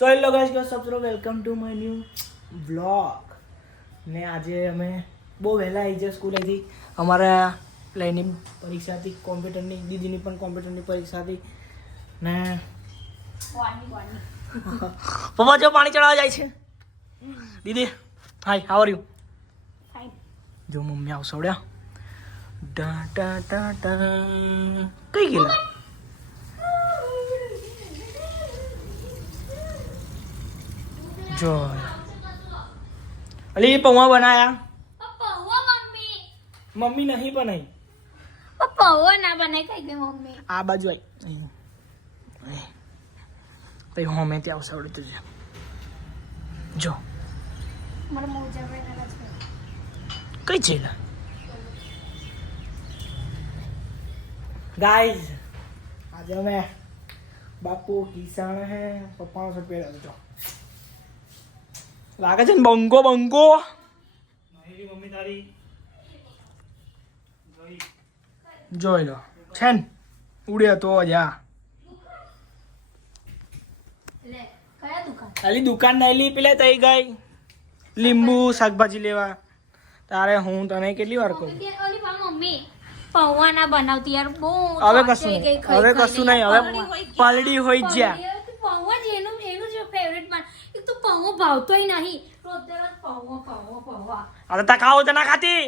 તો hello guys કેમ છો welcome to my new vlog ને આજે અમે બહુ વહેલા આવી જાય સ્કૂલેથી અમારા પ્લેની પરીક્ષા હતી કોમ્પ્યુટરની દીદીની પણ કોમ્પ્યુટરની પરીક્ષા હતી ને પપ્પા જો પાણી ચડાવવા જાય છે દીદી hi how are you fine જો મમ્મી આવસોડ્યા ટા ટા ટા ટા કઈ ગયેલા જો અલી પૌવા બનાયા પપ્પા મમ્મી મમ્મી નહીં બનાવી પપ્પા ના બનાય કઈ ગઈ મમ્મી આ બાજુ આવી પછી હોમે ત્યાં આવસોડ્યું તું જો મને મોજા પહેરેલા છે કઈ છે ગાઈઝ આજે અમે બાપુ કિસાન હે પપ્પાનો સર પહેર્યો હતો લાગે છે ને બંગો બંગો મમ્મી તારી જોઈ લો છે ને ઉડ્યો તો જા લે કયા દુકાન ખાલી દુકાન નહીં લી પેલા તઈ ગઈ લીંબુ શાકભાજી લેવા તારે હું તને કેટલી વાર કહું ઓલી મમ્મી પૌવા ના બનાવતી યાર બહુ હવે કશું નહીં હવે કશું નહીં હવે પલડી હોય જ્યાં પૌવા જ એનું જ ફેવરેટ માં એક તો પૌવા ભાવતોય નહીં રોજ દરરોજ પૌવા હવે તા ખાવ તો ના ખાતી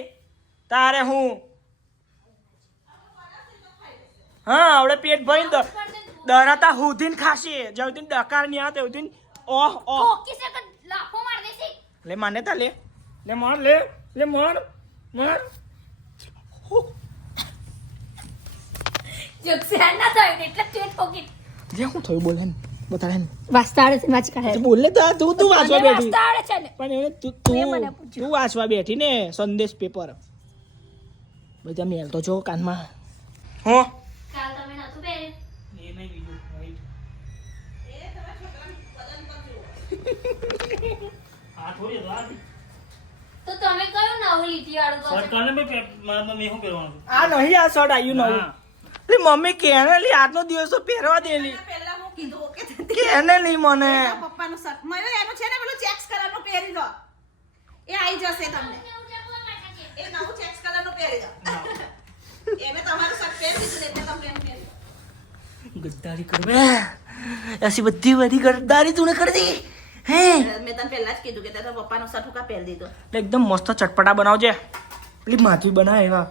તારે હું હા આવડે પેટ ભરીને દરાતા હુધીન ખાશે જવતીન ડકાર ની આતે હુધીન ઓહ ઓહ કોકી સે લાફો માર દેસી લે માને તા લે માર લે માર જો સેન ના થાય એટલે તે ઠોકી જે હું થયું બોલે ને બતાડે ને વાસ્તાડે છે વાંચ કાઢે બોલે તો તું વાંચવા બેઠી વાસ્તાડે છે ને પણ એને મેં મને પૂછ્યું. તું વાંચવા બેઠી ને સંદેશ પેપર બધા મેલ તો જો કાનમાં હો કાલ તમે નતું પહેરે એ નહીં બીજું હા થોડી વાત તો તમે કયું નવું લીધી વાળું કહો છો? સરકારને મેં શું પહેરવાનું આ નહીં આ શર્ટ આવ્યું નવું એટલે મમ્મી કેને લી આજનો દિવસ તો પહેરવા દેલી પહેલા હું કીધું કે કેને નહીં મને પપ્પાનું શર્ટ મળ્યો એનું છે ને પેલું ચેક્સ કલરનું પહેરી દો એ આવી જશે તમને એ નવું ચેક્સ કલરનું પહેરી દો એને તમારું શર્ટ પહેરી દીધું એટલે તમે એમ પહેરી દો ગદ્દારી કરવે એસી બધી ગદ્દારી તુને કરી દી હે મેં તને પહેલા જ કીધું કે તે તો પપ્પાનું શર્ટ હું કા પહેરી દીધો એટલે એકદમ મસ્ત ચટપટા બનાવજે પેલી માથી બનાવે એવા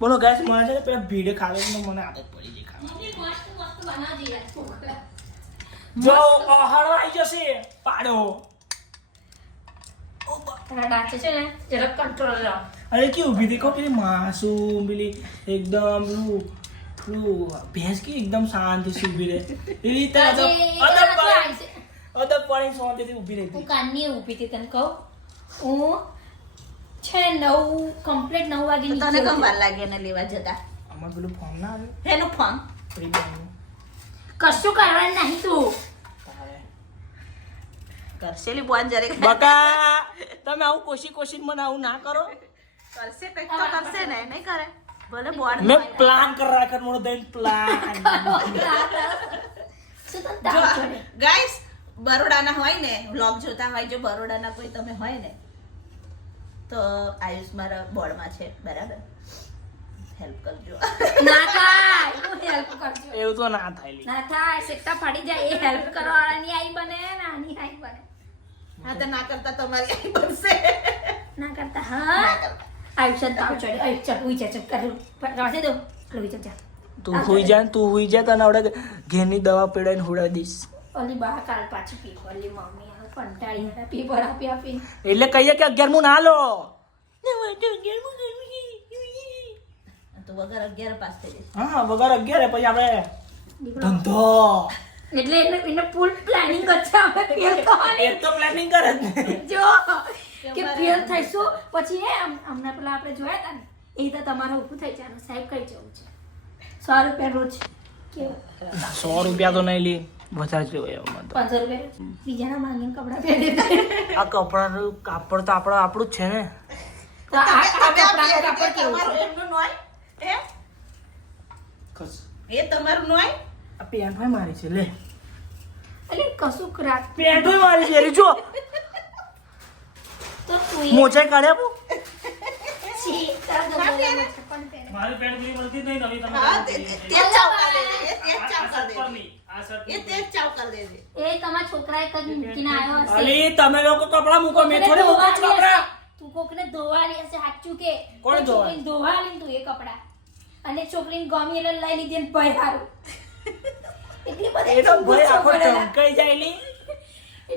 બોલો ગાઈસ મને છે ને પેલા ભીડે ખાવે ને મને આદત પડી ગઈ ખાવાની મસ્ત બનાવજે યાર જો હળો આવી જશે પાડો રાતે છે ને જરા કંટ્રોલ લો અરે કે ઊભી દેખો પેલી માસૂમ પેલી એકદમ પેલું ભેંસ કે એકદમ શાંત થી ઊભી રહે એવી રીતે અદબ પાણી શાંતિથી ઊભી હું રહેતી કાનની ઊભી હતી તને કહું હું છે 9 કમ્પ્લીટ 9 વાગે તને નીચે કેમ વાર લાગે એને લેવા જતા અમાર પેલું ફોન ના આવે એનું ફોન પેલી બેનનું. કશું કરવાનું નહીં તું તારે. કરશેલી બોન જરે બકા તમે આવું કોશી મને આવું ના કરો કરશે કંઈક તો કરશે ને નહીં કરે ભલે બોન મેં પ્લાન કર રાખર મોડો દઈને પ્લાન શું તને તાવ ચડે ગાઈસ બરોડાના હોય ને વ્લોગ જોતા હોય જો બરોડાના કોઈ તમે હોય ને તો આયુષ મારા બોર્ડમાં છે બરાબર હેલ્પ કરજો ના થાય હું હેલ્પ કરજો એવું તો ના થાય લી. ના થાય સેકટા ફાડી જાય એ હેલ્પ કરવાવાળાની આઈ બને નાની આઈ બને હા તો ના કરતા તમારી આઈ બનશે ના કરતા હા ના કરતા આયુષ્ય તાવ ચડે અય ચલ ઉઈ જા ચલ કરું રાસે દો લોઈ જા તું હુઈ જા તને આવડે ઘેરની દવા પીડાઈને હુડાવી દઈશ ઓલી બા કાલ પાછી પી ઓલી મમ્મી હવે કંટાળી હતા પીપર આપી એટલે કહીએ કે 11મું ના લો તો વગર 11 પાસ થઈ જશે હા વગર 11 પછી આપણે ધંધો એટલે એને ફૂલ પ્લાનિંગ છે અમે ફેલ થવાની એ તો પ્લાનિંગ કરે જ ને જો કે ફેલ થઈશું પછી એ હમણાં પેલા આપણે જોયા હતા ને એ તો તમારે ઊભું થઈ જવાનું સાહેબ કઈ જવું છે 100 રૂપિયા રોજ કેવું 100 રૂપિયા તો નહીં લી વધારે જ લેવાય એમાં તો 500 રૂપિયા બીજાના માંગીને કપડાં પહેરી આ કપડાનું કાપડ તો આપણું જ છે ને તો આ કપડાનું કાપડ કેવું તમારું છે એમનું નોય એ ખસ એ તમારું નોય આ પેન હોય મારી છે લે એટલે કશું રાત પેન્ટો મારી પહેરી જો તો તું મોચા કાઢ્યા પો છી તારા ગમલા પણ પહેરે મારી પેન્ટ પૂરી મળતી જ નહીં નવી તમે હા તે જ ચાવ કર દેજે એ તે જ ચાવ કર દેજે નહીં આ શર્ટ એ તે જ ચાવ કર દેજે એ તમારા છોકરાએ કદી મૂકીને આવ્યો હશે અલી તમે લોકો કપડા મૂકો મેં થોડી મૂકો છું કપડા તું કોકને ધોવાની હશે સાચું કે કોણ તો છોકરીને ધોવાલી તું એ કપડા અને છોકરીને ગમી એટલે લઈ લીધી ને ભાઈ હારું એટલી બધી એ તો ભાઈ આખો છોકરીઓ ઢંકાઈ જાય ની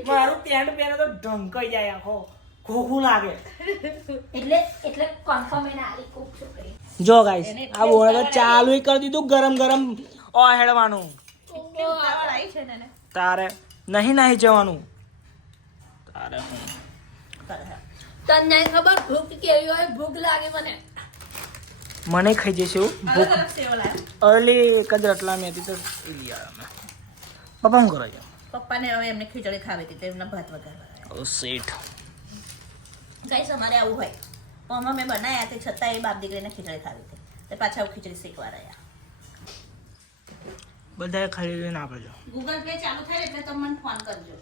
મારું પેન્ટ પહેરે તો ઢંકાઈ જાય આખો ખોખું લાગે એટલે કન્ફર્મ એને આલી કોક છોકરી જો ગાઈસ આ બોર્ડ ચાલુ કરી દીધું ગરમ ગરમ ઓહેડવાનું એટલી ઉતાવળ આવી છે ને એને. તારે નહીં નહીં જવાનું તારે હું તને નહીં ખબર ભૂખ કેવી હોય ભૂખ લાગે મને ખાઈ જશે એવું અલગ અલગ સેવ લાવ્યો અલી એક જ રટલા મેં હતી તો લઈ આવ્યા મેં પપ્પા શું કરો છો પપ્પાને હવે એમને ખીચડી ખાવી હતી તો એમના ભાત વઘારવા ઓ સેટ ગાઈસ અમારે આવું હોય પૌમાં મેં બનાવ્યા તે છતાં એ બાપ દીકરીને ખીચડી ખાવી હતી તે પાછા આવું ખીચડી શીખવા રહ્યા બધાએ ખાલી લઈને આપજો ગૂગલ પે ચાલુ થાય એટલે તમે મને ફોન કરજો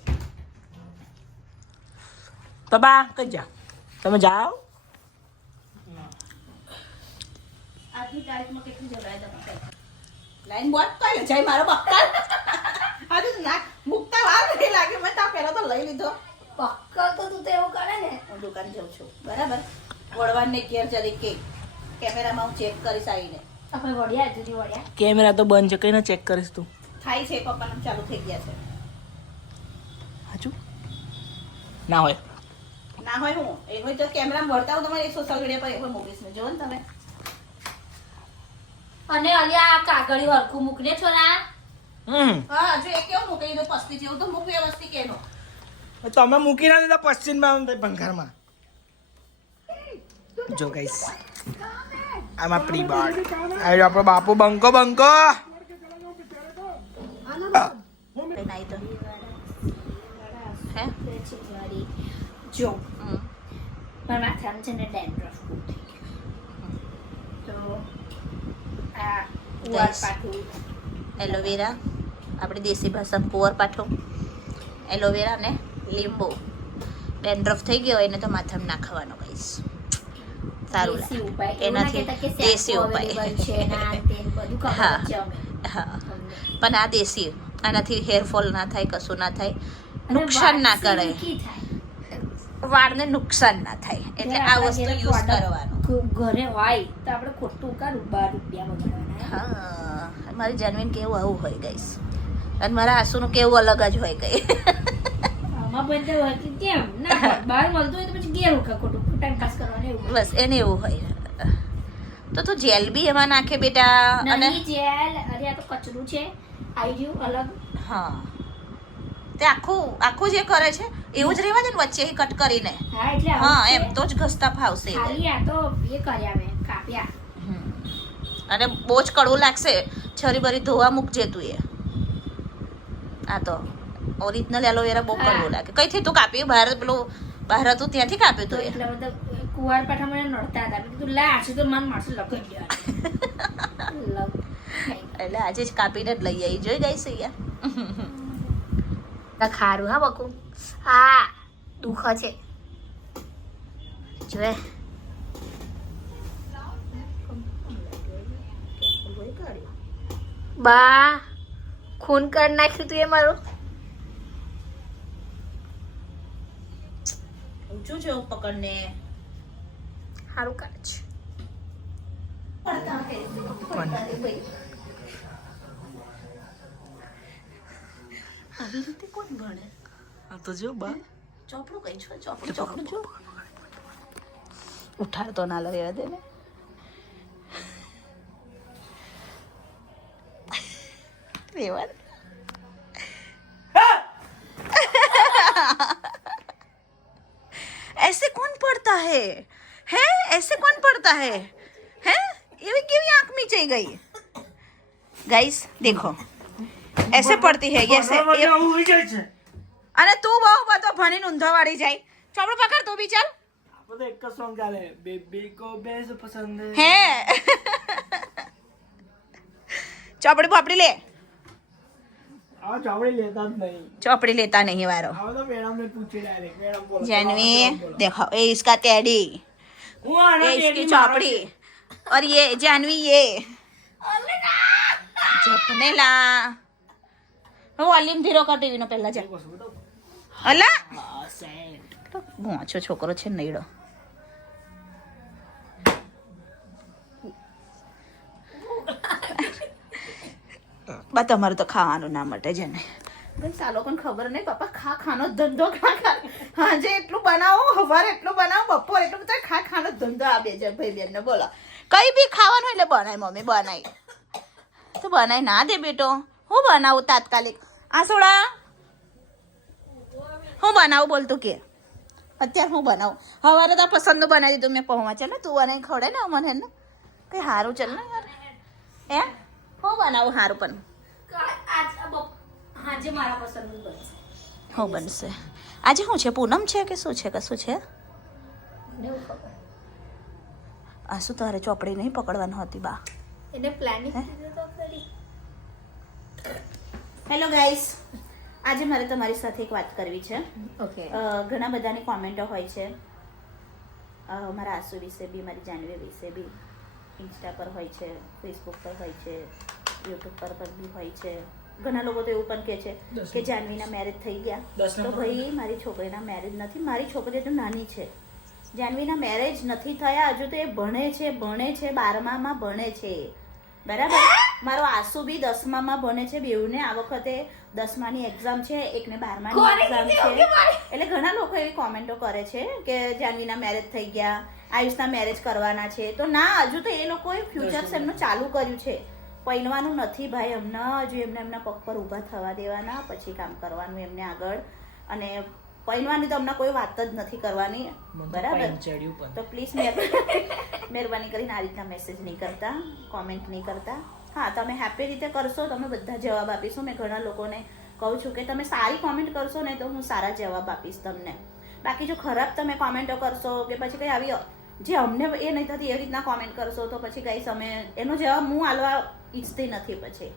પપ્પા કઈ જા તમે જાઓ આજની તારીખમાં કેટલી જવાય તમે લાઈન બોટ કઈ લે જાય મારો બક્કર આજે નાક મુકતા વાર નહીં લાગે મેં તા પહેલા તો લઈ લીધો પક્કા તો તું તો એવું કરે ને હું દુકાન જાઉં છું બરાબર વડવાનને ઘેર જરી કે કેમેરામાં હું ચેક કરીશ આવીને આપણે વળ્યા જુદી વળ્યા કેમેરા તો બંધ છે કઈ ના ચેક કરીશ તું થાય છે પપ્પાને ચાલુ થઈ ગયા છે હાચું ના હોય ના હોય હું એ હોય તો કેમેરામાં વળતા હું તમારે સોશિયલ મીડિયા પર એ પણ મૂકીશ ને જો ને તમે અને અલ્યા આ કાગળી હરખું મૂકને છોરા હા જો એ કેવું મૂકી દીધું પસ્તી જેવું તો મૂક વ્યવસ્થિત કેનો તમે મૂકી ના દીધા પશ્ચિમમાં બંગાળમાં જો ગાઈસ આમાં પ્રી બાર્ડ આ આપણો બાપુ બંકો બંકો નાઈ તો હે જો મારા માથામાં છે ને ડેન્ડ્રફ બહુ થઈ ગયો તો આ ઉવાર પાટું એલોવેરા આપણી દેશી ભાષામાં કુંવરપાઠું એલોવેરા ને લીંબુ ડેન્ડ્રફ થઈ ગયો એને તો માથામાં નાખવાનો કહીશ સારું દેશી લાગે ઉપાય એનાથી દેશી ઉપાય છે ના તે બધું ખબર હા. છે અમે હા અમને. પણ આ દેશી આનાથી હેરફોલ ના થાય કશું ના થાય અને નુકસાન ના વાળ કરે સિલ્કી થાય. વાળને નુકસાન ના થાય એટલે આ આપણા વસ્તુ ઘરે યુઝ product કરવાનું ઘરે હોય તો આપણે ખોટું કાઢું 12 રૂપિયા બગાડવાના હા મારી જાનવીન કેવું આવું હોય ગઈશ અને મારા આસુનું કેવું અલગ જ હોય ગઈ આમાં બધે હોય કે કેમ ના હોય. બહાર મળતું હોય તો પછી ઘેર ઉખા ખોટું ટાઈમ પાસ કરવાનું એવું બસ એને એવું હોય તો તું જેલ બી એમાં નાખે બેટા અને નહીં જેલ અરે આ તો કચરું છે આવી ગયું અલગ હા તે આખું જે કરે છે એવું જ રહેવા દે ને વચ્ચે કટ કરીને હા એટલે હા આવું એમ છે. તો જ ઘસતા ફાવશે એ. ખાલી આ તો એ કર્યા મેં કાપ્યા હમ. અને બહુ જ કડવું લાગશે છરી બરી ધોવા મૂકજે તું એ આ તો ઓરિજિનલ એલોવેરા બહુ કડવું લાગે કઈથી તું કાપ્યું બહાર હતું ત્યાંથી કાપ્યું તો તું એ એટલે બધા કુવાર પાઠા મને નડતા હતા મેં કીધું લા આશે તો મન મારશે લગાઈ દેવાનું એટલે આજે જ કાપીને જ લઈ આવી જોઈ ગઈ છે યાર ખારું હા બકુ હા દુઃખ છે જોએ બા ખૂન કરી નાખ્યું તું એ મારું ઊંચું છે પકડને સારું કરે છે આવી રીતે કોણ ભણે આ તો જો બા ચોપડું કઈ છો ચોપડું જો ઉઠાડતો ના લો એવા દે ને રેવા દે. ऐसे कौन पढ़ता है हैं ऐसे कौन पढ़ता है हैं ये केवी आंख मीचाई गई गाइस देखो ऐसे पढ़ती है ऐसे ये અને તું બહુ બધો ભણીને ઊંધો વાળી જાય ચોપડું પકડ તું બી ચાલ બધો એક જ સોંગ ચાલે બેબી કો બેસ પસંદ હે ચોપડી પાપડી લે આ ચોપડી લેતા જ નહીં. ચોપड़ी लेता नहीं वारो હવે તો મેડમને પૂછી ડાયરેક્ટ મેડમ બોલો. जानवी देखो ये इसका टेडी હું આનો ये इसकी ટેડી મારો चौपड़ी और ये जानवी ये जपने ला वॉल्यूम धीरो कर टीवी नो पहला जा છે. કશું તો अला હા, સેન્ટ. ગોંચો છોકરો છે નઈડો બા તમારું તો ખાવાનું ના મળે છે ને ભાઈ આ લોકોને ખબર નહીં પપ્પા ખાનો ધંધો ખા હાજે એટલું બનાવો સવારે એટલું બનાવો બપોર એટલું બધા ખાનો ધંધો આ બે જણ ભાઈ બેન ને બોલો કઈ બી ખાવાનું એટલે બનાય મમ્મી બનાય તો બનાય ના દે બેટો હું બનાવું તાત્કાલિક આ સોડા હું બનાવું બોલતું કે અત્યારે હું બનાવું સવારે તો પસંદનું બનાવી દીધું મેં પહોંચવા ચાલ ને તું બનાવી ખવડે ને મને ને કઈ સારું ચાલ ને યાર હે હું બનાવું સારું પણ હાજે મારા પસંદનું બનશે. હું બનશે આજે શું છે પૂનમ છે કે શું છે કશું છે મને એવું ખબર. આ શું તારે ચોપડી નહીં પકડવાની હતી બા એને પ્લાનિંગ કીધું તો ખરી. હેલો ગાઈસ આજે મારે તમારી સાથે એક વાત કરવી છે ઓકે ઘણા બધાની કોમેન્ટો હોય છે મારા આસુ વિશે બી મારી જાનવી વિશે બી ઇન્સ્ટા પર હોય છે ફેસબુક પર હોય છે યુટ્યુબ પર બી હોય છે ઘણા લોકો તો એવું પણ કહે છે કે જાનવીના મેરેજ થઈ ગયા તો ભાઈ મારી છોકરીના મેરેજ નથી મારી છોકરી તો નાની છે જાનવીના મેરેજ નથી થયા હજુ તો એ ભણે છે 12મામાં ભણે છે બરાબર મારો આસુ બી 10મામાં ભણે છે બેઉને આ વખતે 10માની એક્ઝામ છે એકને 12માની એક્ઝામ છે એટલે ઘણા લોકો એવી કોમેન્ટો કરે છે કે જાનવીના મેરેજ થઈ ગયા આયુષના મેરેજ કરવાના છે તો ના હજુ તો એ લોકોએ ફ્યુચર્સ એમનું ચાલુ કર્યું છે પૈણવાનું નથી ભાઈ હમણાં હજુ એમને એમના પગ પર ઊભા થવા દેવાના પછી કામ કરવાનું એમને આગળ અને પૈણવાની તો હમણાં કોઈ વાત જ નથી કરવાની બરાબર ચડ્યું પણ. તો પ્લીઝ મહેરબાની કરીને આ રીતના મેસેજ નહીં કરતા કોમેન્ટ નહીં કરતા હા તમે હેપી રીતે કરશો તમે બધા જવાબ આપીશું મેં ઘણા લોકોને કહું છું કે તમે સારી કોમેન્ટ કરશો ને તો હું સારા જવાબ આપીશ તમને બાકી જો ખરાબ તમે કોમેન્ટો કરશો કે પછી કંઈ આવી જે અમને એ નહીં થતી એ રીતના કોમેન્ટ કરશો તો પછી ગાઈસ અમે એનો જવાબ હું આલવા ઈચ્છતી નથી પછી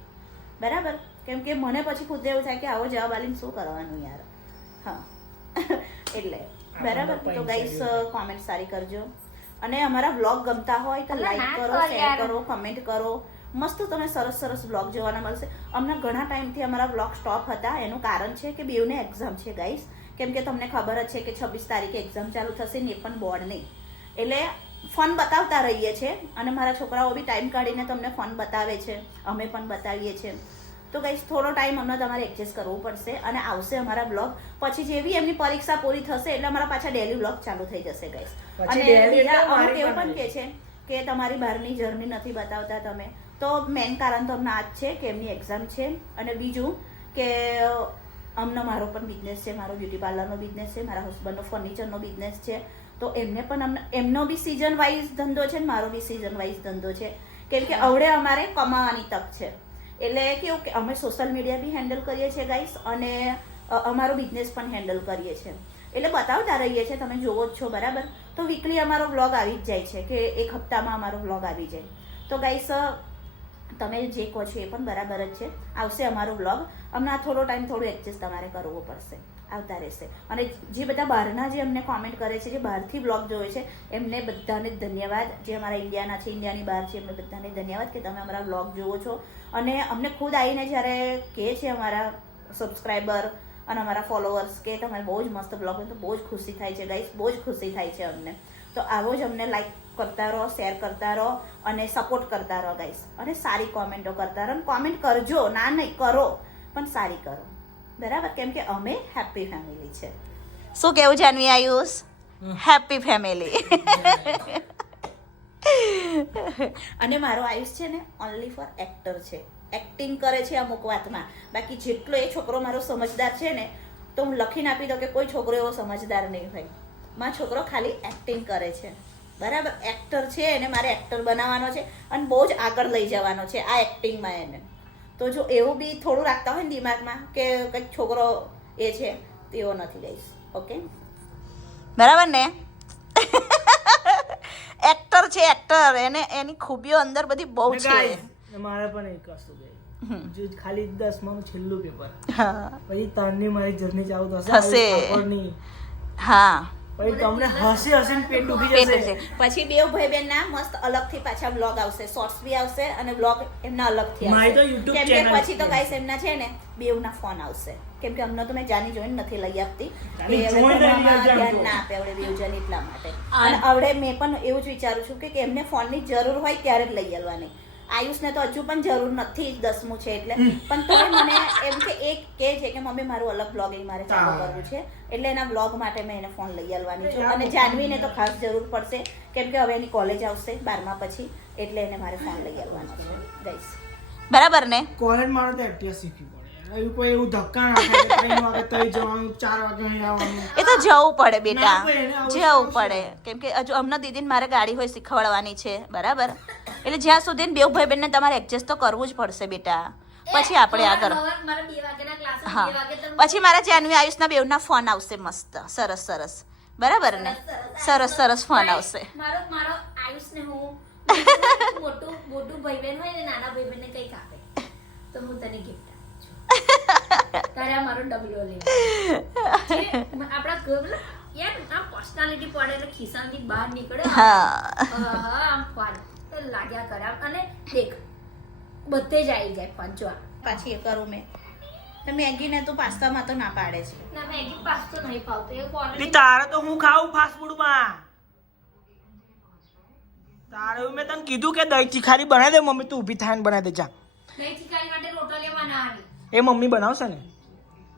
બરાબર કેમ કે મને પછી ખુદ એવું થાય કે આવો જવાબ આલીને શું કરવાનું યાર હા એટલે બરાબર તો ગાઈસ કોમેન્ટ સારી કરજો અને અમારા વ્લોગ ગમતા હોય તો લાઈક કરો શેર કરો કમેન્ટ કરો મસ્ત તમે સરસ સરસ વ્લોગ જોવાના મળશે અમને ઘણા ટાઈમથી અમારા વ્લોગ સ્ટોપ હતા એનું કારણ છે કે બેઉને એક્ઝામ છે ગાઈસ કેમ કે તમને ખબર જ છે કે 26 તારીખે એક્ઝામ ચાલુ થશે ને એ પણ બોર્ડની એટલે ફન બતાવતા રહીએ છીએ અને મારા છોકરાઓ બી ટાઈમ કાઢીને તમને ફન બતાવે છે અમે પણ બતાવીએ છીએ તો ગાઈસ થોડો ટાઈમ અમને તમારે એડજસ્ટ કરવું પડશે અને આવશે અમારા બ્લોગ પછી જેવી એમની પરીક્ષા પૂરી થશે એટલે અમારા પાછા ડેલી બ્લોગ ચાલુ થઈ જશે ગાઈસ અને બીજા અમુક એવું પણ કહે છે કે તમારી બહારની જર્ની નથી બતાવતા તમે તો મેઇન કારણ તો અમને આ જ છે કે એમની એક્ઝામ છે અને બીજું કે અમને મારો પણ બિઝનેસ છે મારો બ્યુટી પાર્લરનો બિઝનેસ છે મારા હસબન્ડનો ફર્નિચરનો બિઝનેસ છે તો એમને પણ એમનો બી સિઝન વાઇઝ ધંધો છે ને મારો બી સિઝન વાઇઝ ધંધો છે કેમ કે અવડે અમારે કમાવાની તક છે એટલે કેવું કે અમે સોશિયલ મીડિયા બી હેન્ડલ કરીએ છીએ ગાઈસ અને અમારો બિઝનેસ પણ હેન્ડલ કરીએ છીએ એટલે બતાવતા રહીએ છીએ તમે જોવો જ છો બરાબર તો વીકલી અમારો વ્લોગ આવી જ જાય છે કે એક હપ્તામાં અમારો વ્લોગ આવી જાય તો ગાઈસ તમે જે કહો છો એ પણ બરાબર જ છે આવશે અમારો વ્લોગ હમણાં થોડો ટાઈમ થોડું એડજસ્ટ તમારે કરવો પડશે આવતા રહેશે અને જે બધા બહારના જે અમને કોમેન્ટ કરે છે જે બહારથી વ્લોગ જોવે છે એમને બધાને ધન્યવાદ જે અમારા ઇન્ડિયાના છે ઇન્ડિયાની બહાર છે એમને બધાને ધન્યવાદ કે તમે અમારા વ્લોગ જોવો છો અને અમને ખુદ આવીને જ્યારે કહે છે અમારા સબસ્ક્રાઈબર અને અમારા ફોલોઅર્સ કે તમારે બહુ જ મસ્ત વ્લોગ હોય તો બહુ જ ખુશી થાય છે ગાઈસ બહુ જ ખુશી થાય છે અમને તો આવો જ અમને લાઈક કરતા રહો શેર કરતા રહો અને સપોર્ટ કરતા રહો ગાઈસ અને સારી કોમેન્ટો કરતા રહો કોમેન્ટ કરજો ના નહીં કરો પણ સારી કરો બરાબર કેમ કે અમે હેપી ફેમિલી છે શું કેવું જાનવી આયુષ હેપી ફેમિલી અને મારો આયુષ છે ને ઓનલી ફોર એક્ટર છે એક્ટિંગ કરે છે અમુક વાતમાં બાકી જેટલો એ છોકરો મારો સમજદાર છે ને તો હું લખીને આપી દઉં કે કોઈ છોકરો એવો સમજદાર નહીં હોય મારો છોકરો ખાલી એક્ટિંગ કરે છે બરાબર એક્ટર છે એને મારે એક્ટર બનાવવાનો છે અને બહુ જ આગળ લઈ જવાનો છે આ એક્ટિંગમાં એને તો જો એવું બી થોડું રાખતા હોય ને દિમાગમાં કે કંઈક છોકરો એ છે તેવો નથી ગઈશ ઓકે બરાબર ને એક્ટર છે એક્ટર એને એની ખૂબીઓ અંદર બધી બહુ છે મારે પણ એક વસ્તુ કહી જો ખાલી 10માનું છેલ્લું પેપર, હા પછી 3ની મારી જર્ની ચાલુ થશે. થશે. પાપડની. હા પછી તમને હસી હસીને પેટ દુખી પેટ જશે. છે. પછી બેવ ભાઈ બેન ના મસ્ત અલગથી પાછા બ્લોગ આવશે, શોર્ટ્સ બી આવશે અને બ્લોગ એમના અલગથી મારી તો આવશે. YouTube કેમ કે channel પછી તો છે. ગાઈસ એમના છે ને બેવના ફોન આવશે. કેમ કે અમને તો મેં જાની જોઈને નથી લઈ આપતી. જાની કે હવે જોઈને ભણવામાં લઈ ધ્યાન આપજો. ના આપે આવડે બેવજન એટલા માટે. અને આવડે મેં પણ એવું જ વિચારું છું કે એમને ફોનની જરૂર હોય ત્યારે જ લઈ આવવાની. આયુષને તો હજુ પણ જરૂર નથી, 10મું છે એટલે. પણ તોય મને એમ કે એક કહે છે કે મમ્મી મારું અલગ બ્લોગિંગ મારે ચાલુ કરવું છે, એટલે એના બ્લોગ માટે મેં એને ફોન લઈ આવવાની છું. અને જાનવીને તો ખાસ જરૂર પડશે કેમ કે હવે એની કોલેજ આવશે 12મા પછી, એટલે એને મારે ફોન લઈ આવવાનો છે ગાઈસ. બરાબર ને? કોલેજ મારે તો એક્ટિવા શીખવી પડે. એવું કોઈ એવું ધક્કા ના થાય કે 3 વાગે તઈ જવાનું, 4 વાગે અહીં આવવાનું. એ તો જવું પડે બેટા, ના પડે ને, આવું જવું પડે. કેમ કે હજુ હમણાં દીદીને મારે ગાડી હોય શીખવાડવાની છે, બરાબર? એટલે જ્યાં સુધી બે ભાઈ બહેનને તમારે એડજસ્ટ તો કરવું જ પડશે બેટા, પછી આપણે આગળ. મારા 2 વાગ્યાના ક્લાસ, હા 2 વાગે તો પછી મારા જાનવી આયુષના બેવના ફોન આવશે મસ્ત, સરસ સરસ, બરાબર ને? સરસ સરસ ફોન આવશે. મારો મારો આયુષને હું મોટું મોટું ભાઈ બહેન હોય ને નાના ભાઈ બહેનને કંઈક આપે તો હું તને ગિફ્ટ આપું છું. તારે આ મારો ડબલો લે. આપણા ઘર યાર આમ પર્સનાલિટી પડે એટલે ખિસ્સામાંથી બહાર નીકળે. હા આમ ફોન તો લાગ્યા કરે આમ. અને દેખ બધે જ આવી જાય ફોન. જો પાછી એ કરું મેં તો મેગીને તો પાસ્તામાં તો ના પાડે છે. ના મેગી પાસ્તો નહીં ભાવતો એ ઈ તારે તો હું ખાવું ફાસ્ટ ફૂડમાં. તારે મેં તને કીધું કે દહીં ચીખારી બનાવી દે મમ્મી, તું ઊભી થાય ને બનાવી દે જા. દહીં ચીકારી માટે રોટલી બનાવવાની. એ મમ્મી બનાવશે ને.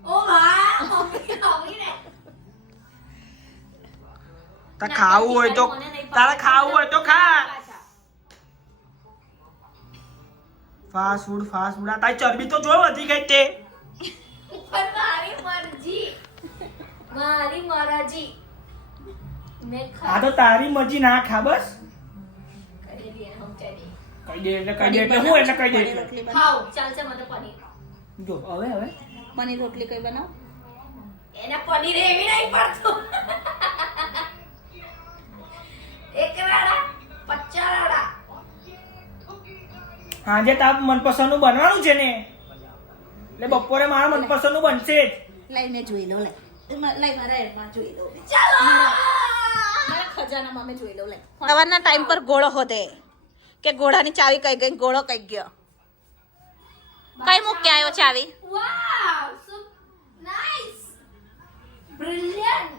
ઓ વાહ મમ્મી આવી ને. તારે ખાવું હોય તો, તારે ખાવું હોય તો ખા. ફાસ્ટ ફૂડ આ તારી ચરબી તો જો વધી ગઈ તે. પણ મારી મરજી મેં આ તો તારી મરજી, ના ખા બસ. કરી દે હમ ચાલી કહી દે એટલે કહી દે એટલે હું એટલે કહી દે પનીર એટલે. રોટલી બનાવ. ખાવ ચાલશે મને પનીર. જો હવે પનીર રોટલી કઈ બનાવ. એને પનીર એવી નહીં પડતું. એક રાડા 50 રાડા. આજે તાર મનપસંદનું બનવાનું છે ને, એટલે બપોરે મારા મનપસંદનું બનશે જ. લઈ મેં જોઈ લઉં. લઈ મારા એમાં જોઈ લઉં. ચાલો મારા ખજાનામાં મેં જોઈ લઉં. લઈ સવારના ટાઈમ પર ગોળો હોતે કે ગોળાની ચાવી કઈ ગઈ, ગોળો કઈ ગયો. કઈ મૂકી આવ્યો ચાવી? વાવ સો નાઈસ બ્રિલિયન્ટ.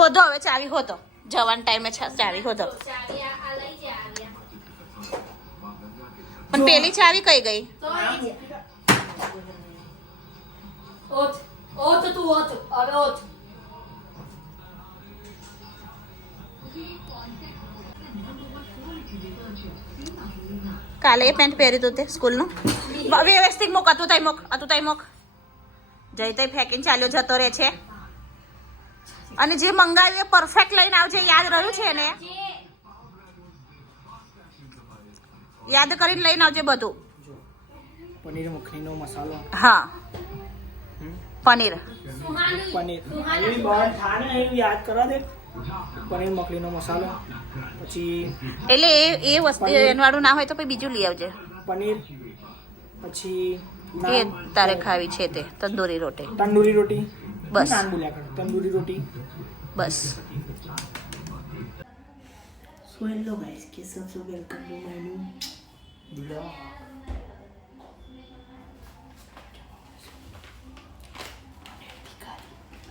હોધો હવે ચાવી હોધો, જવાન ટાઈમે ચાવી હોધો. ચાવી આ લઈ જા આવ્યા પણ પેલી ચાવી કઈ ગઈ? તો લઈ જા. ઓત તું ઓત હવે ઓત. કાલે એ પેન્ટ પહેર્યું હતું તે સ્કૂલનું. વ્યવસ્થિત મૂક, અતુતાઈ મૂક. જઈ તઈ ફેંકીને ચાલ્યો જતો રહે છે. અને જે મંગાવ્યું એ પરફેક્ટ લઈને આવજે, યાદ રહ્યું છે ને? યાદ કરીને લઈને આવજે બધું. પનીર મખનીનો મસાલો. હા પનીર. પનીર એવી બહાર ખાને એવું યાદ કરવા દે. પનીર મખનીનો મસાલો, પછી એટલે એ વસ્તુ એનું વાળું ના હોય તો પછી બીજું લઈ આવજે. પનીર, પછી એ તારે ખાવી છે તે તંદૂરી રોટી. તંદૂરી રોટી. બસ. નાન બોલ્યા કર, તંદૂરી રોટી. બસ. સો હેલો ગાઈસ, કેસમ so welcome to my new blog.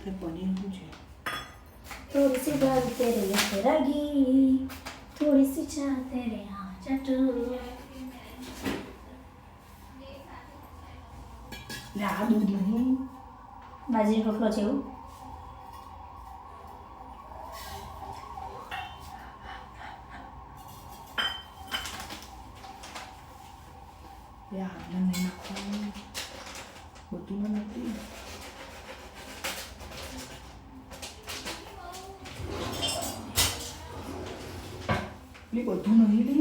અરે પનીર શું છે? थोड़ी सी बात तेरे यहाँ रगी, थोड़ी सी चाह तेरे यहाँ चटू. લે આ દૂધ નહીં. બાજરી રોટલો છે એવું. લે આને નહીં નાખવાનું, બધું ના નાખી. લે બધું નહીં લે.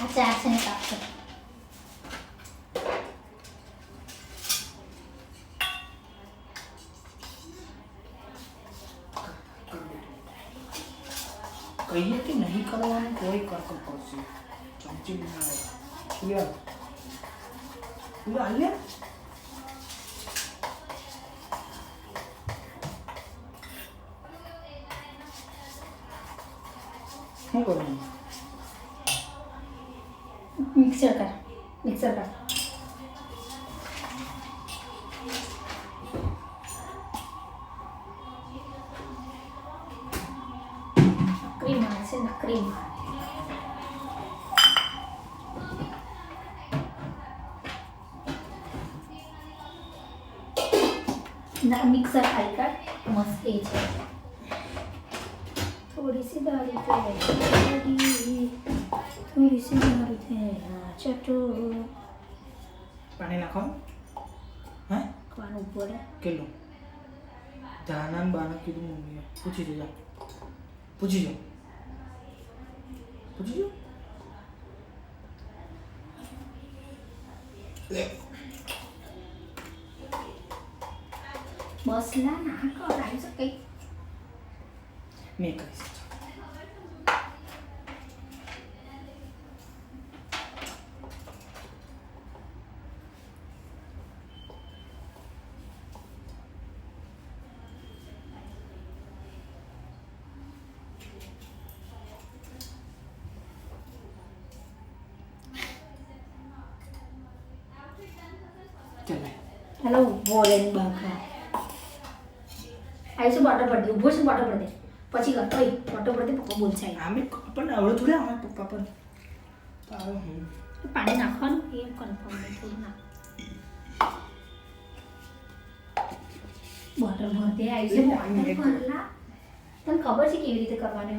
આ ચાર છે ને કાપશે. કહીએ કે નહીં કરવાનું કોઈ કરવું પડશે. ચમચી બનાવે ક્લિયર હાલ લે. શું કરવાનું? મિક્સર કર. ક્રીમ આવે છે ને ક્રીમ. ના મિક્સર ખાલી કર. મસ્ત એ છે. થોડી સી દાળી ચટો પાણી નાખવાનું હે ખાવાનું ઉભો રહે. કેટલું? જાનાન બાના કીધું મમ્મીએ. પૂછી જો જા. પૂછી જો. મસલા ના કરાવી શકે. મેં કરીશ. ચાલ હેલો બોલેન બાકા આઈ શું બોટલ પડ દે. ઉભો શું બોટલ પડ દે. પછી કર. ઓય બોટલ પડ દે. પપ્પા બોલશે. આમે પણ આવડે થોડે આવે પપ્પા પણ તારો પાણી નાખવાનું એ કન્ફર્મ નહીં. થોડું નાખ. બોટલ ભર દે. આઈ છે બોટલ ભરલા. તને ખબર છે કેવી રીતે કરવાનું?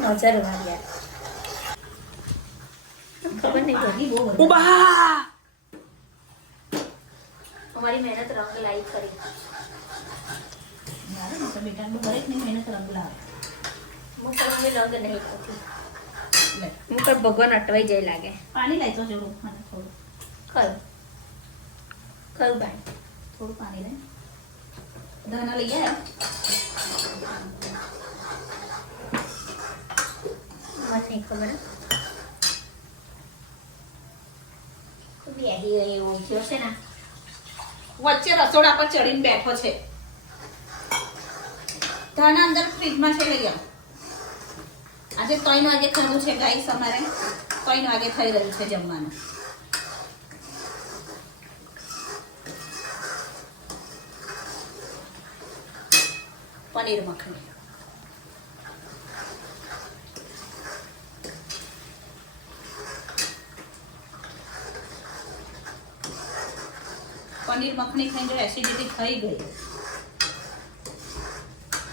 નજર વાગ્યા. ખબર નહીં બધી બહુ બધી. ઉબા અમારી મહેનત રંગ લાવી કરી. મારે મોટા બેટાનું દરેકની મહેનત રંગ લાવે. હું પણ અમે રંગ નહીં કરતી. લે હું પણ ભગવાન અટવાઈ જાય લાગે. પાણી લાવજો જરૂર મને થોડું ખરું ભાઈ. થોડું પાણી લે. ધાના લઈ આવ્યા. મને નહીં ખબર. બેહી ગઈ એવું થયો છે ને. વચ્ચે રસોડા પર ચડીને બેઠો છે. ધાના અંદર ફ્રીજમાં છે લઈ આવો. આજે 3 વાગે ખાવું છે ગાઈસ અમારે. 3 વાગે થઈ રહ્યું છે જમવાનું. પનીર મખની. પનીર મખની ખાઈને જો એસિડિટી થઈ ગઈ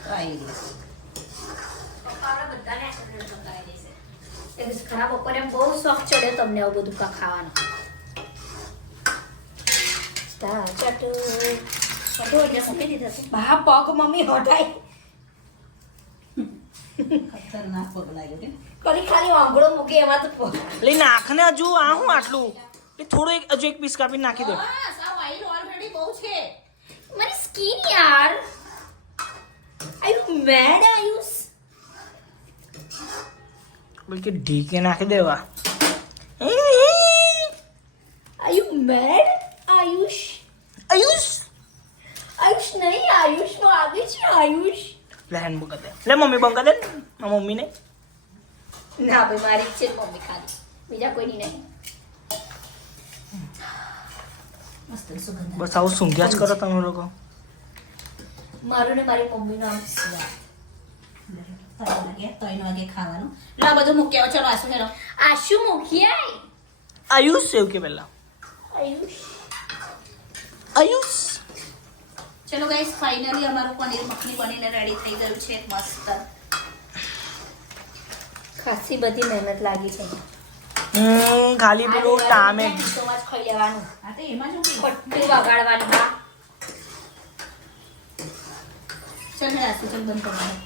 તો આવી ગઈ. આપણે બધાને એસિડિટી પકડાઈ દેશે. એ ખરાબ બપોરે એમ બહુ શોખ ચડ્યો તમને આવું બધું ખાવાનો. ચટુ એટલે મૂકી દીધા છે. બા પગ મમ્મી હટાઈ. ખતરનાક પગ લાગ્યો કે કરી ખાલી આંગળો મૂકી એમાં તો પગ. લે નાખને હજુ આ હું આટલું એ થોડો હજુ એક પીસ કાપીને નાખી દો. બસ આ ઓઇલ ઓલરેડી બહુ છે. મારી સ્કિન યાર. Are you mad Ayush? બલકે ઢીકે નાખી દેવા. Are you mad Ayush? Ayush Ayush નહીં, આયુષ નો આવે છે આયુષ. લે હેન બંકા દે. લે મમ્મી બંકા દે મારી મમ્મીને. ના ભાઈ મારી જ છે મમ્મી ખાલી. બીજા કોઈની નહીં. મસ્ત સુગંધ. બસ આવું સૂંઘ્યા જ કરો તમે લોકો. મારું ને મારી મમ્મીનું આમ સ્વાદ. 3 વાગે ખાવાનું. લા બધું મૂકી આવો. ચલો આસુ હેરો. આશુ મૂકી આય. આયુષ એવું કે પહેલા આયુષ. આયુષ. ચલો ગાઈસ ફાઇનલી અમારું પનીર મખની બનીને રેડી થઈ ગયું છે. મસ્ત. ખાસી બધી મહેનત લાગી છે. ખાલી પેલું ટામેટ તો જ ખાઈ લેવાનું. હા તો એમાં શું પટ્ટું વગાડવાનું. બા ચલ હે આસુ ચલ બંધ કરવાનું.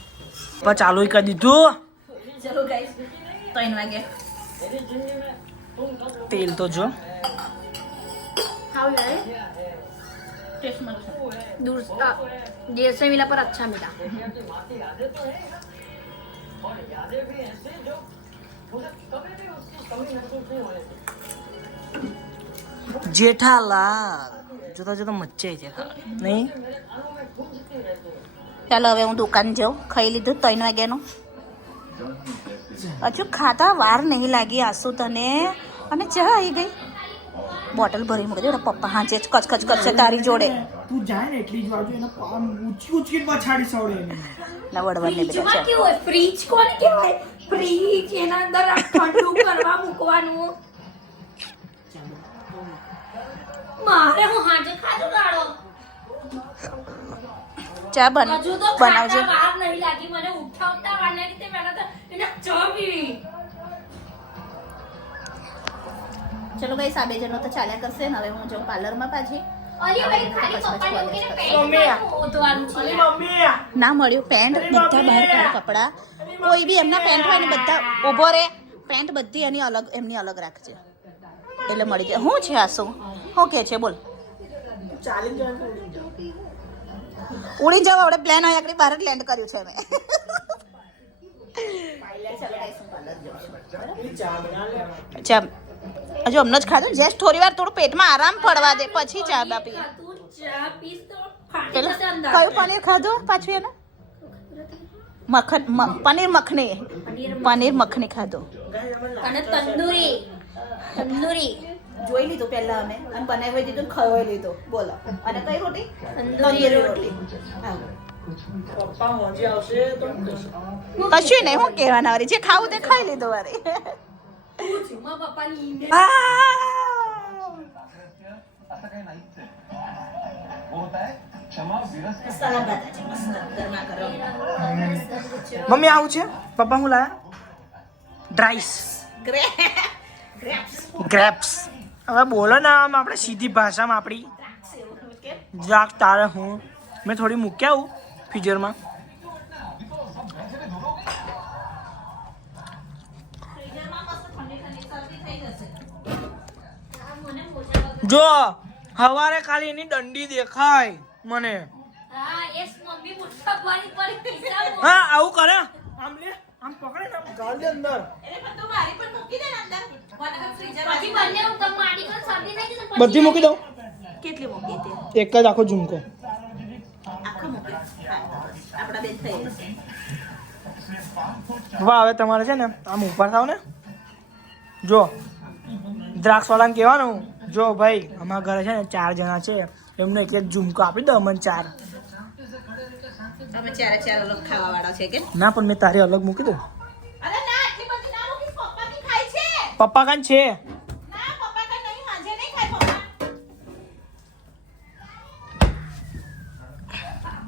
પણ ચાલુ કરી દીધું. ચલો ગાઈસ 3 વાગે તેલ તો જો हाउ यार टेस्ट मत दूर 150 मिला पर अच्छा मिला. જેઠાલાલ જોતા જોતા મચ્ચાઈ છે નહીં. ચાલો હવે હું દુકાન જાઉં. ખાઈ લીધું 3 વાગ્યાનું. હજુ ખાતા વાર નહીં લાગી આસુ તને. અને ચા આવી ગઈ. બોટલ ભરી મૂકી દે પપ્પા હાંચે જ કચકચ કરશે તારી જોડે. તું જાય ને એટલી જ બાજુ એના પામ ઊંચી પછાડી સવડે એને. ના વડવડ ને ફ્રીજમાં બેટા કેવું હોય? ફ્રીજ કોને કહેવાય? ફ્રીજ એના અંદર આ ઠંડુ કરવા મૂકવાનું. મારે હું હાજે ખાધું ગાળો. ચા હજુ તો બનાવજે. ખાતા વાર નહીં લાગી મને ઉઠાવતા વાર નહીં લાગી. તે પહેલા તો એને ચા પીવી. ચલો ગાઈસ આ બે જણો તો ચાલ્યા કરશે ને હવે હું જાઉં પાર્લરમાં પાછી. અલી ભાઈ ખાલી પપ્પાને મૂકીને પેન્ટ મમ્મી. ઓઢવાનું છે. અલી મમ્મી ના મળ્યું પેન્ટ બધા બહાર કાઢ કપડા. કોઈ બી એમના પેન્ટ હોય ને બધા ઊભો રે. પેન્ટ બધી એમની અલગ રાખજે એટલે મળી જાય. શું છે આ શું કે છે બોલ. ચાલીને જાય તો ઉડી ઉડી જાવ. જાવ આપણે પ્લાન હોય આગળ બહાર જ લેન્ડ કર્યું છે મેં. ચા બના લે. ચા હજુ હમણાં જ ખાધું જસ્ટ થોડી વાર થોડું પેટમાં આરામ પડવા દે પછી ચા બા પી. તું ચા પીસ તો ફાટી પેલું જશે અંદર. કયું પનીર ખાધું પાછું એને પનીર મખની ખાધું. અને તંદૂરી જોઈ લીધું પહેલા અમે અને બનાવી દીધું ખવાઈ લીધું બોલો. અને કઈ રોટી? તંદૂરી રોટલી. પપ્પા હોજે આવશે તો કશું નહીં હું કહેવાના વારી જે ખાવું તે ખાઈ લીધું વારી. મારા પપ્પાની ઈમેલ. મમ્મી આવું છે. પપ્પા હું લાયા ડ્રાઈસ ગ્રેપ્સ. હવે બોલો ને આમ આપણે સીધી ભાષામાં આપણી દ્રાક્ષ તારે હું મેં થોડી મૂકી આવું ફ્રીઝરમાં. જો હવારે ખાલી એની દંડી દેખાય મને. હા એસ મમ્મી મુઠ્ઠા ભરી ભરી પૈસા મોકલે. હા આવું કરે આમ લે આમ પકડે ને આમ ગાળ દે અંદર. પછી બંને હું તમ માડી પર શરદી થઈ જશે પછી બધી મૂકી દઉં. કેટલી મૂકી તે એક જ આખો ઝુમકો. આખો મૂકી આપણા બેન થઈ જશે. વાહ હવે તમારે છે ને આમ ઉપર થાવ ને જો દ્રાક્ષ વાળાને કહેવાનું જો ભાઈ અમારા ઘરે છે ને 4 જણા છે એમને એક ઝુમકો આપી દો અમને 4. તમે ચારે ચાર અલગ ખાવા વાળા છે કે? ના પણ મેં તારી અલગ મૂકી દઉં. અરે ના આટલી બધી ના મૂકી પપ્પા કી ખાય છે. પપ્પા કાન છે ના પપ્પા કા નહીં હાજે નહીં ખાય પપ્પા.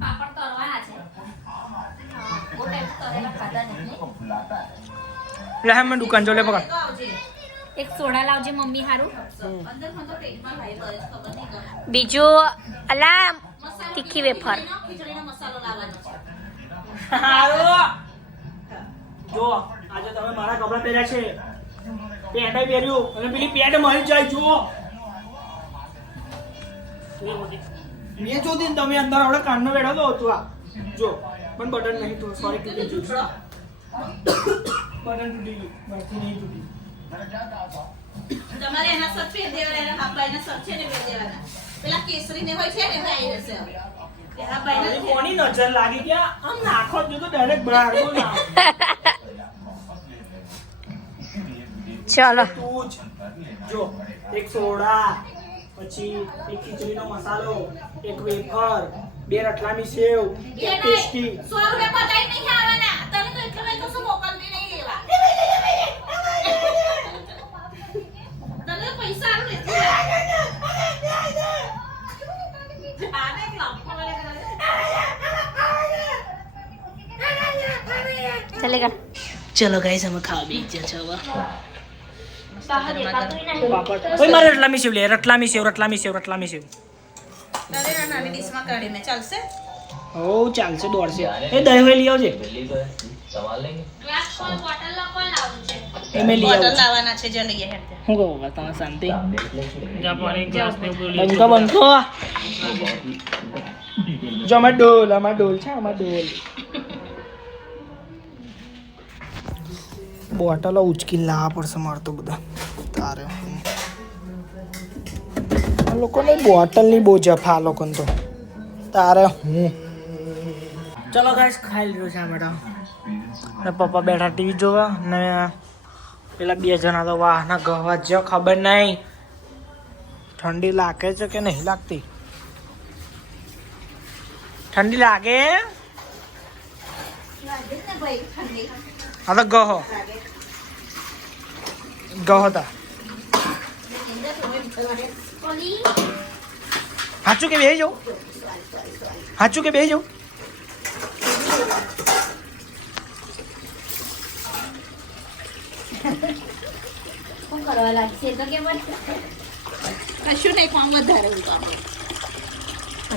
પાપડ તળવાના છે. ઓ ટાઈપ તળેલા ખાધા નથી. લે હે મેં દુકાન જો લે પકડ. તો આવજે. એક સોડા લાવજે મમ્મી હારું. અંદર ફંદો પેટમાં લાવી બસ ખબર નહીં કે. બીજું અલા મસાલો તીખી વેફર. ખીચડીનો મસાલો લાવવાનો છે. હારું. જો આજે તમે મારા કપડા પહેર્યા છે પેન્ટ પહેર્યું અને પેલી પેન્ટ મળી જાય જો મેં જોતી ને તમે અંદર આપણે કાનનો બેઠો તો હતું આ જો પણ બટન નહીં તો સોરી તૂટી ગયું. બટન તૂટી ગયું બાકી નહીં તૂટી. તમારે એના સર પહેર દેવાના એના હાફાઈના સર છે ને પહેર દેવાના. પેલા કેસરી ને હોય છે ને હવે આવી જશે હવે. તે હાફાઈના હવે કોની નજર લાગી કે આમ નાખો જ તો ડાયરેક્ટ બહાર નો ના ચલો તું જ જો એક સોડા પછી એક ખીચડીનો મસાલો એક વેફર 2 રતલામી સેવ એક ટેસ્ટી 100 રૂપિયા પતાઈ નહીં ખાવાના. તને તો એટલું કઈ કશું મોકલતી નહીં લેવા. તને પૈસા આલું લેતી આને ક્લાપકો વાલે કરે. ચલેગા. ચલો ગાઈસ અમે ખાવા બેસી ગયા છે હવે બહાર દેખાતું નહીં. પાપડ ઓય મારે રતલામી સેવ લે રતલામી સેવ તારે આ નાની ડીશમાં કાઢી મેં ચાલશે. ઓ ચાલશે દોડશે એ દહીં હોય લઈ આવજે ગ્લાસ કોલ બોટલ લો કોલ લાવવું છે. એ મેં લઈ બોટલ આવું લાવવાના છે જે લઈએ હેડ. હું કહું બાબા તમે શાંતિ જા પાણી ગ્લાસ ને બોલી બંકો બંકો જો અમાર ડોલ છે અમાર ડોલ બોટલો ઉચકી લાવવા પડશે મારે તો બધા તારે આ લોકોને બોટલની બહુ જફા આ લોકોને તો તારે હું ચલો ગાઈસ ખાઈ લીધું છે મેડમ અને પપ્પા બેઠા ટીવી જોવા ને પેલા 2 જણા તો વાહના ગવા જ ખબર નહીં ઠંડી લાગે છે કે નહીં લાગતી ઠંડી લાગે હા તો ગહો તા સાચું કે બેસી જાઉં સાચું કે બેસી જાઉં શું કરવા લાગશે તો કે મને કશું નહીં કામ વધારે ઉતારો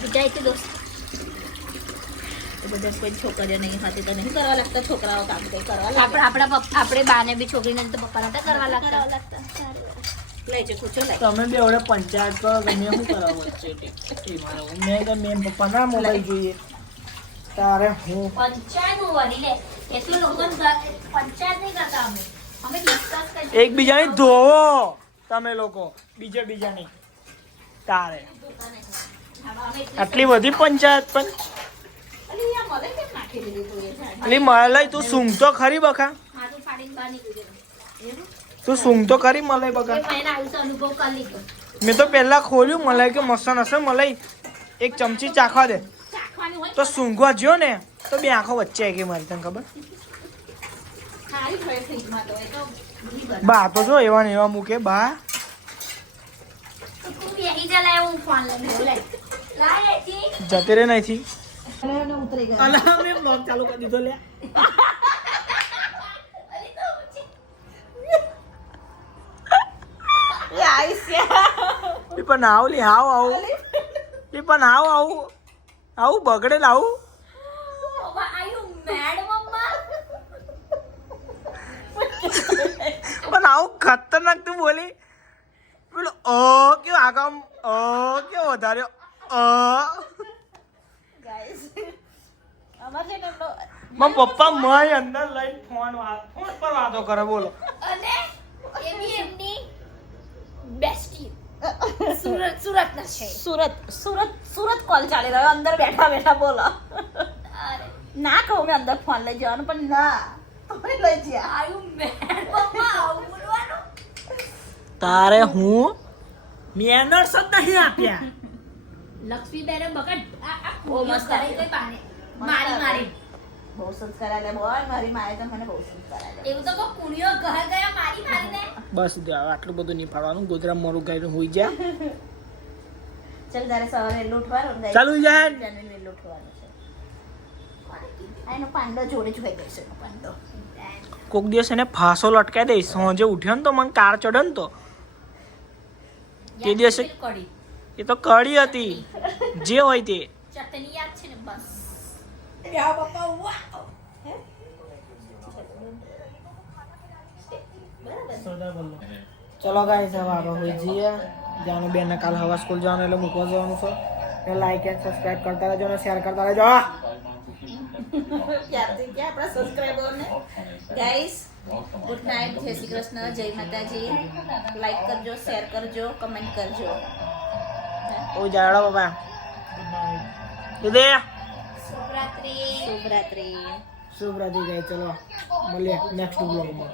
જાય તો દોસ્ત એ બધા કોઈ છોકરીઓ નહીં હતી તો નહીં કરવા લાગતા છોકરાઓ કામ કંઈ કરવા લાગે આપણે બાને બી છોકરીને તો પપ્પાને તો કરવા લાગતા લઈ જો પૂછો લઈ તમે બે વડે પંચાયત કરો તમે શું કરો વચ્ચે મેં તો મેમ પપ્પા ના મોબાઈલ જોઈએ તારે હું પંચાયત વળી લે એટલું લોકો પંચાયત નહીં કરતા અમે ડિસ્કસ કરી એકબીજાની ધોવો તમે લોકો બીજાની તારે આટલી બધી પંચાયત પણ અલી આ મને કેમ નાખી દીધી તું એ ઝાડ અલી મલાઈ તું સૂંઘ તો ખરી બખા હાથું ફાડીને બહાર નીકળી ગયેલું. તું સૂંઘ તો ખરી મલાઈ બખા એ મેં આયુષ અનુભવ કરી લીધો મેં તો પહેલા ખોલ્યું મલાઈ કે મસ્ત હશે મલાઈ એક ચમચી ચાખવા દે ચાખવાની હોય તો સૂંઘવા જ્યો ને તો બે આંખો વચ્ચે આવી ગઈ મારી તને ખબર ખારી હોય ફ્રીજમાં તો એ તો ઘી બને. બા તો જો એવા ને એવા મૂકે બા તું બેહી જા લાય હું ફોન લઈને બોલાય લાય એથી જતી રે નથી અને ઉતરી ગયા અલા મેં બ્લોગ ચાલુ કરી દીધો લે અલી તો ઊંચી. એ આઈસ એ પણ આવ લી હાવ આવું એ પણ આવું બગડેલ આવું Mama, are you mad, Mama? પણ આવું ખતરનાક તું બોલી પેલો કેવો આગમ કેવો વધાર્યો ગાઈસ અમાર છે ને તો મારા પપ્પા મારી અંદર લઈને ફોન પર વાતો કરે બોલો અને એ બી એમની બેસ્ટી સુરતના છે. સુરત કોલ ચાલી રહ્યો અંદર બેઠા બેઠા બોલો અરે, ના કહું મેં અંદર ફોન લઈ જવાનું પણ ના તમે લઈ જ્યા are you mad, Mama? આવું બોલવાનું? તારે હું મેનર્સ જ નહીં આપ્યા લક્ષ્મીબેને બગડ આ બહુ મસ્ત કરે આપ્યું. કોઈ પાને મારી બહુ સંસ્કાર આલે બોલ મારી માએ તો મને બહુ સંસ્કાર આલે એવું તો કોઈ કુણીઓ ઘર ગયા મારીને બસ આટલું બધું નહીં ફાડવાનું ગોદરા મોરું ગાઈને હોઈ જા ચલ તારે સવારે વહેલું ઉઠવાનું guys. ચાલુ જાય જાનવીને વહેલું ઉઠવાનું છે આ એનો પાંડો જોડે જ હોય ગઈ છે એનો પાંડો કોક દિવસ એને ફાંસો લટકાઈ દઈશ સાંજે ઉઠ્યો ને તો મને કાર ચડે ને તો તે દિવસે કડી એ તો કડી હતી જે હોય તે ચટણી યાદ છે ને બસ ચલો ગાઈસ હવે આપણે હોઈ જઈએ જાનું બેન કાલ હવા સ્કૂલ જવાનું એટલે મૂકવા જવાનું છે ને લાઈક એન્ડ સબસ્ક્રાઇબ કરતા રહેજો અને શેર કરતા રહેજો ક્યારથી ક્યાં આપણા સબસ્ક્રાઇબરને ગાઈસ ગુડ નાઇટ જય શ્રી કૃષ્ણ જય માતાજી લાઈક કરજો શેર કરજો કમેન્ટ કરજો ઓ જાડો બાબા દે શુભરાત્રી શુભરાત્રી શુભ રાત્રિ ગાઈસ ચલો મળીએ નેક્સ્ટ બ્લોગમાં